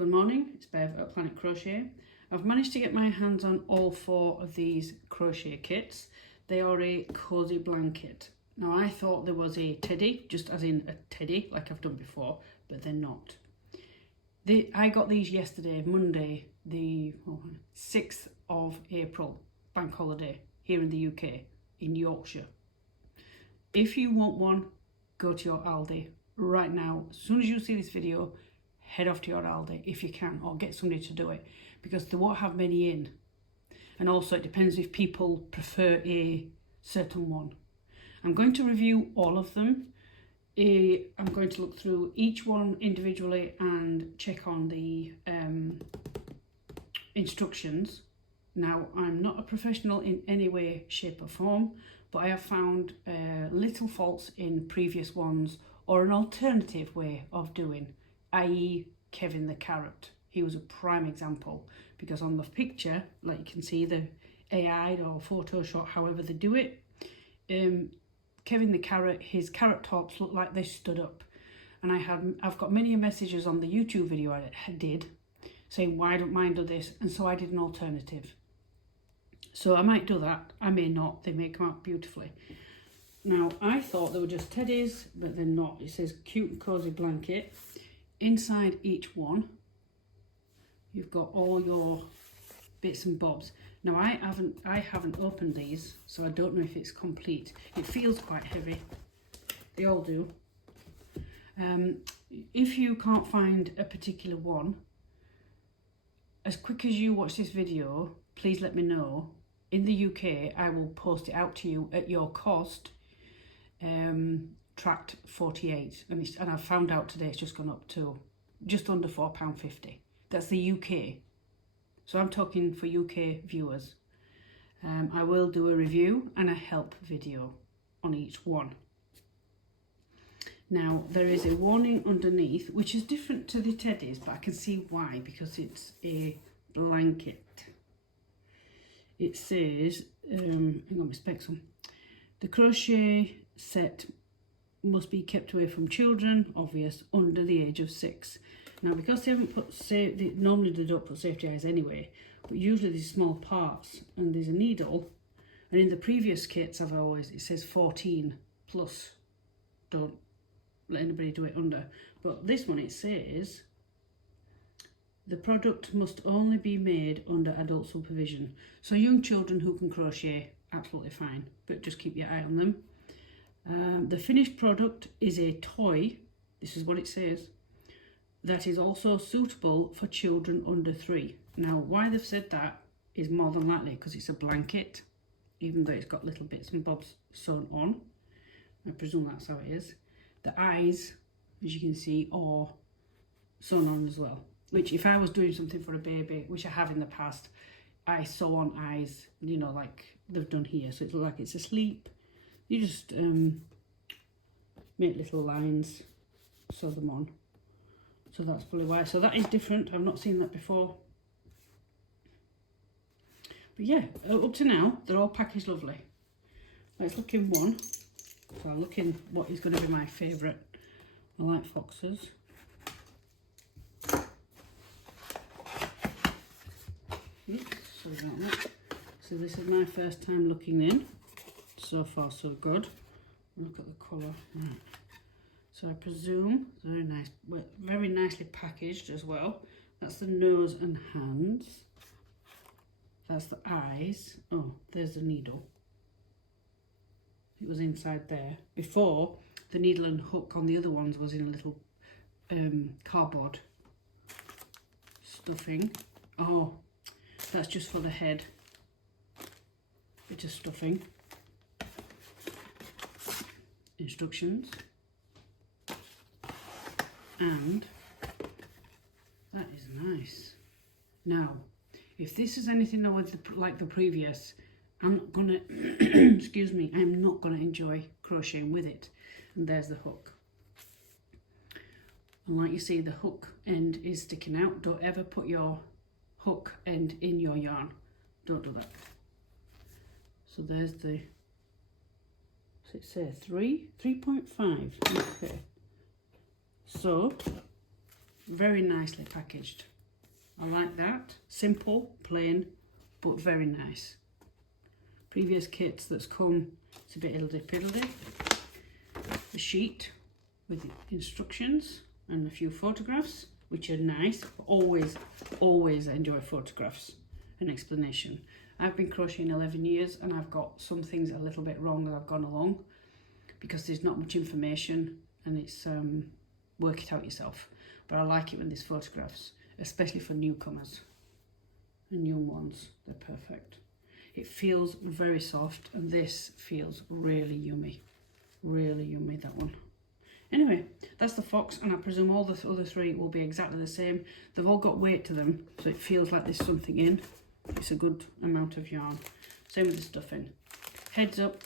Good morning, it's Bev at Planetcrochet. I've managed to get my hands on all 4 of these crochet kits. They are a cozy blanket. Now I thought there was a teddy, just as in a teddy like I've done before, but they're not. I got these yesterday, Monday, the 6th of April, bank holiday here in the UK, in Yorkshire. If you want one, go to your Aldi right now. As soon as you see this video, head off to your Aldi if you can, or get somebody to do it, because they won't have many in. And also it depends if people prefer a certain one. I'm going to review all of them. I'm going to look through each one individually and check on the instructions. Now, I'm not a professional in any way, shape or form, but I have found little faults in previous ones, or an alternative way of doing, i.e. Kevin the Carrot. He was a prime example, because on the picture, like you can see, the AI or Photoshop, however they do it, Kevin the Carrot, his carrot tops look like they stood up. And I've got many messages on the YouTube video I did saying why don't mine do this, and so I did an alternative. So I might do that, I may not, they may come out beautifully. Now I thought they were just teddies, but they're not. It says cute and cozy blanket. Inside each one you've got all your bits and bobs. Now I haven't opened these, so I don't know if it's complete. It feels quite heavy, they all do. If you can't find a particular one, as quick as you watch this video, please let me know. In the UK, I will post it out to you at your cost, tracked 48. And I've found out today it's just gone up to just under £4.50. That's the UK. So I'm talking for UK viewers. I will do a review and a help video on each one. Now, there is a warning underneath, which is different to the teddies, but I can see why, because it's a blanket. It says, hang on, my specs on. The crochet set must be kept away from children, obvious, under the age of 6. Now, because they haven't put, normally they don't put safety eyes anyway, but usually these small parts, and there's a needle, and in the previous kits it says 14 plus, don't let anybody do it under. But this one, it says, the product must only be made under adult supervision. So young children who can crochet, absolutely fine, but just keep your eye on them. The finished product is a toy, this is what it says, that is also suitable for children under 3. Now, why they've said that is more than likely because it's a blanket, even though it's got little bits and bobs sewn on. I presume that's how it is. The eyes, as you can see, are sewn on as well. Which, if I was doing something for a baby, which I have in the past, I sew on eyes, you know, like they've done here. So it looks like it's asleep. You just make little lines, sew them on. So that's probably why. So that is different. I've not seen that before. But yeah, up to now, they're all packaged lovely. Let's look in one. So I'll look in what is going to be my favourite. I like foxes. Sorry about that. So this is my first time looking in. So far so good. Look at the colour. Right. So I presume very nice, very nicely packaged as well. That's the nose and hands. That's the eyes. Oh, there's the needle. It was inside there. Before, the needle and hook on the other ones was in a little cardboard stuffing. Oh, that's just for the head. Bit of stuffing. Instructions. And that is nice. Now, if this is anything like the previous, I'm not gonna, excuse me, I'm not gonna enjoy crocheting with it. And there's the hook. And like you see, the hook end is sticking out. Don't ever put your hook end in your yarn. Don't do that. So there's the, so it says 3.5. Okay. So very nicely packaged. I like that. Simple, plain, but very nice. Previous kits that's come, it's a bit hiddly-piddly. The sheet with instructions and a few photographs, which are nice. Always enjoy photographs and explanation. I've been crocheting 11 years and I've got some things a little bit wrong as I've gone along because there's not much information and it's work it out yourself. But I like it when there's photographs, especially for newcomers and new ones. They're perfect. It feels very soft and this feels really yummy. Really yummy, that one. Anyway, that's the fox, and I presume all the other three will be exactly the same. They've all got weight to them, so it feels like there's something in. It's a good amount of yarn. Same with the stuffing. Heads up,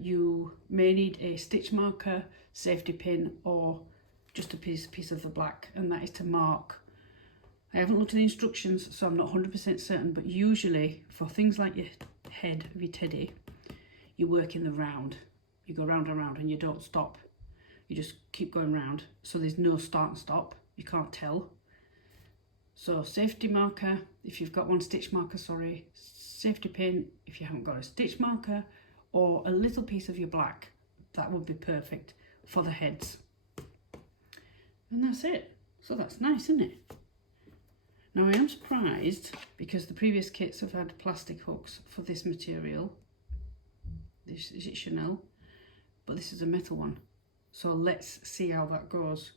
you may need a stitch marker, safety pin, or just a piece of the black, and that is to mark. I haven't looked at the instructions, so I'm not 100% certain, but usually for things like your head of your teddy, you work in the round. You go round and round and you don't stop. You just keep going round. So there's no start and stop. You can't tell. So safety marker, if you've got one, stitch marker, sorry. Safety pin, if you haven't got a stitch marker, or a little piece of your black. That would be perfect for the heads. And that's it. So that's nice, isn't it? Now I am surprised because the previous kits have had plastic hooks for this material. This is it Chanel, but this is a metal one. So let's see how that goes.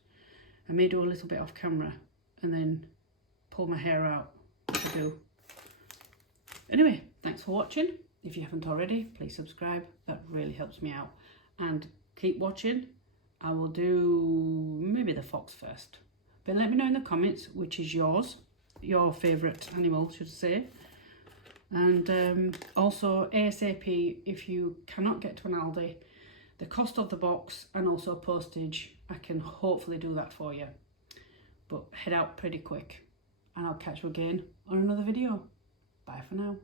I may do a little bit off camera and then pull my hair out if I do. Anyway, thanks for watching. If you haven't already, please subscribe. That really helps me out. And keep watching. I will do maybe the fox first. But let me know in the comments which is yours. Your favourite animal, should I say. And also ASAP, if you cannot get to an Aldi, the cost of the box and also postage, I can hopefully do that for you. But head out pretty quick. And I'll catch you again on another video. Bye for now.